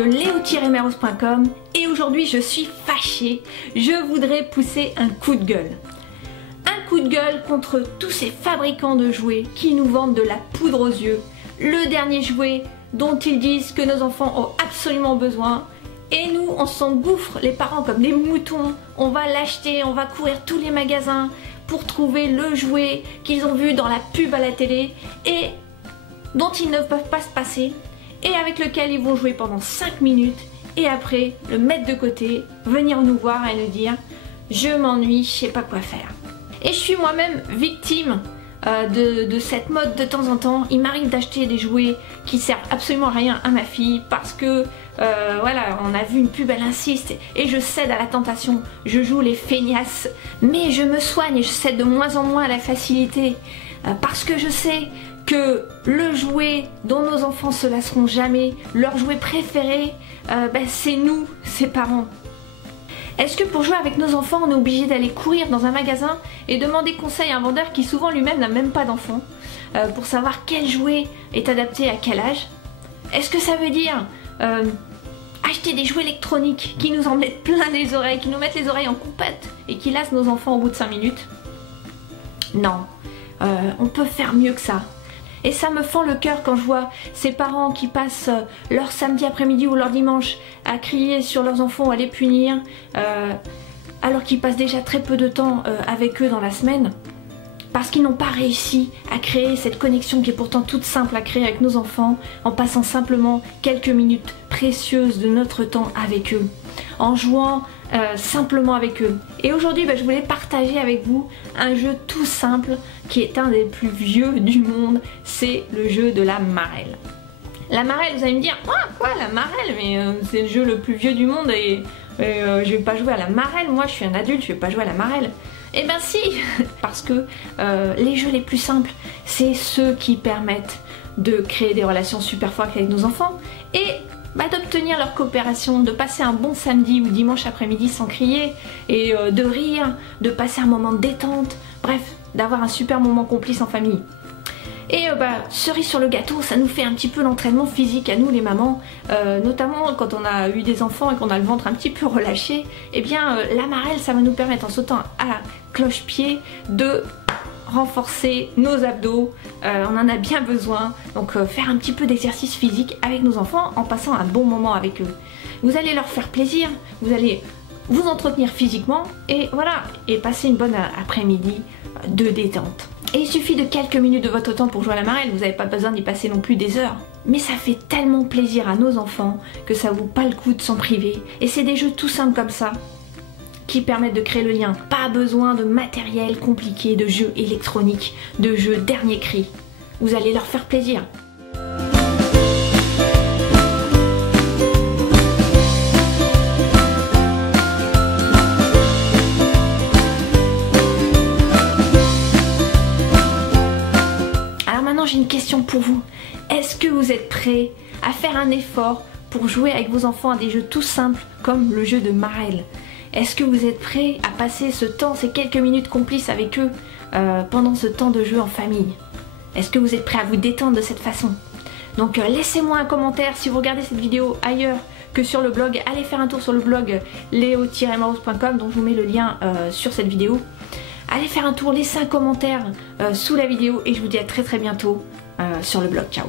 de leo-meros.com et aujourd'hui je suis fâchée. Je voudrais pousser un coup de gueule. Un coup de gueule contre tous ces fabricants de jouets qui nous vendent de la poudre aux yeux. Le dernier jouet dont ils disent que nos enfants ont absolument besoin. Et nous, on s'engouffre, les parents, comme des moutons. On va l'acheter, on va courir tous les magasins pour trouver le jouet qu'ils ont vu dans la pub à la télé et dont ils ne peuvent pas se passer et avec lequel ils vont jouer pendant 5 minutes et après le mettre de côté, venir nous voir et nous dire « je m'ennuie, je sais pas quoi faire ». Et je suis moi-même victime de cette mode de temps en temps. Il m'arrive d'acheter des jouets qui servent absolument à rien à ma fille parce que voilà, on a vu une pub, elle insiste et je cède à la tentation, je joue les feignasses, mais je me soigne et je cède de moins en moins à la facilité parce que je sais que le jouet dont nos enfants se lasseront jamais, leur jouet préféré, c'est nous, ses parents. Est-ce que pour jouer avec nos enfants, on est obligé d'aller courir dans un magasin et demander conseil à un vendeur qui souvent lui-même n'a même pas d'enfant pour savoir quel jouet est adapté à quel âge? Est-ce que ça veut dire acheter des jouets électroniques qui nous en mettent plein les oreilles, qui nous mettent les oreilles en coupette et qui lassent nos enfants au bout de 5 minutes? Non, on peut faire mieux que ça. Et ça me fend le cœur quand je vois ces parents qui passent leur samedi après-midi ou leur dimanche à crier sur leurs enfants ou à les punir alors qu'ils passent déjà très peu de temps avec eux dans la semaine parce qu'ils n'ont pas réussi à créer cette connexion qui est pourtant toute simple à créer avec nos enfants en passant simplement quelques minutes précieuses de notre temps avec eux, en jouant simplement avec eux. Et aujourd'hui je voulais partager avec vous un jeu tout simple qui est un des plus vieux du monde, c'est le jeu de la marelle. La marelle, vous allez me dire, quoi la marelle? Mais c'est le jeu le plus vieux du monde et je vais pas jouer à la marelle, moi je suis un adulte, je vais pas jouer à la marelle. Eh ben si, parce que les jeux les plus simples, c'est ceux qui permettent de créer des relations super fortes avec nos enfants et d'obtenir leur coopération, de passer un bon samedi ou dimanche après-midi sans crier et de rire, de passer un moment de détente, bref, d'avoir un super moment complice en famille. Et cerise sur le gâteau, ça nous fait un petit peu l'entraînement physique à nous les mamans, notamment quand on a eu des enfants et qu'on a le ventre un petit peu relâché, et bien la marelle, ça va nous permettre en sautant à la cloche-pied de renforcer nos abdos, on en a bien besoin, donc faire un petit peu d'exercice physique avec nos enfants en passant un bon moment avec eux. Vous allez leur faire plaisir, vous allez vous entretenir physiquement et voilà, et passer une bonne après-midi de détente. Et il suffit de quelques minutes de votre temps pour jouer à la marelle, vous n'avez pas besoin d'y passer non plus des heures. Mais ça fait tellement plaisir à nos enfants que ça vaut pas le coup de s'en priver. Et c'est des jeux tout simples comme ça qui permettent de créer le lien. Pas besoin de matériel compliqué, de jeux électroniques, de jeux dernier cri. Vous allez leur faire plaisir. Alors maintenant j'ai une question pour vous. Est-ce que vous êtes prêts à faire un effort pour jouer avec vos enfants à des jeux tout simples comme le jeu de marelle? Est-ce que vous êtes prêts à passer ce temps, ces quelques minutes complices avec eux pendant ce temps de jeu en famille? Est-ce que vous êtes prêts à vous détendre de cette façon? Donc laissez-moi un commentaire si vous regardez cette vidéo ailleurs que sur le blog. Allez faire un tour sur le blog leo-meros.com dont je vous mets le lien sur cette vidéo. Allez faire un tour, laissez un commentaire sous la vidéo et je vous dis à très bientôt sur le blog. Ciao!